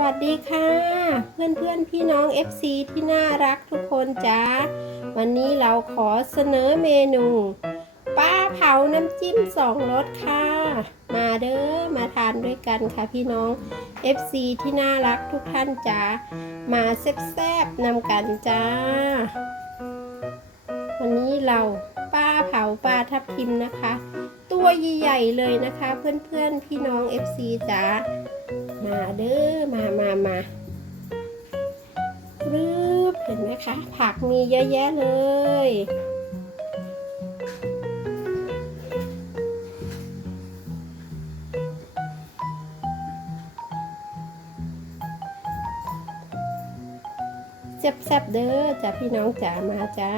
วัสดีค่ะ เพื่อนเพื่อนพี่น้อง FC ที่น่ารักทุกคนจ้าวันนี้เราขอเสนอเมนูปลาเผาน้ำจิ้มสองรสค่ะ มาเด้อมาทานด้วยกันค่ะพี่น้อง FC ที่น่ารักทุกท่านจ้ามาแซ่บๆนำกันจ้า วันนี้เราป้าเผาปลาทับทิมนะคะ ตัวใหญ่ๆเลยนะคะ เพื่อนๆพี่น้อง FC จ้า มาเด้อมามามารึบเห็นไหมคะ ผักมีเยอะแยะเลย แซ่บๆเด้อจ้าพี่น้องจ๋ามาจ้า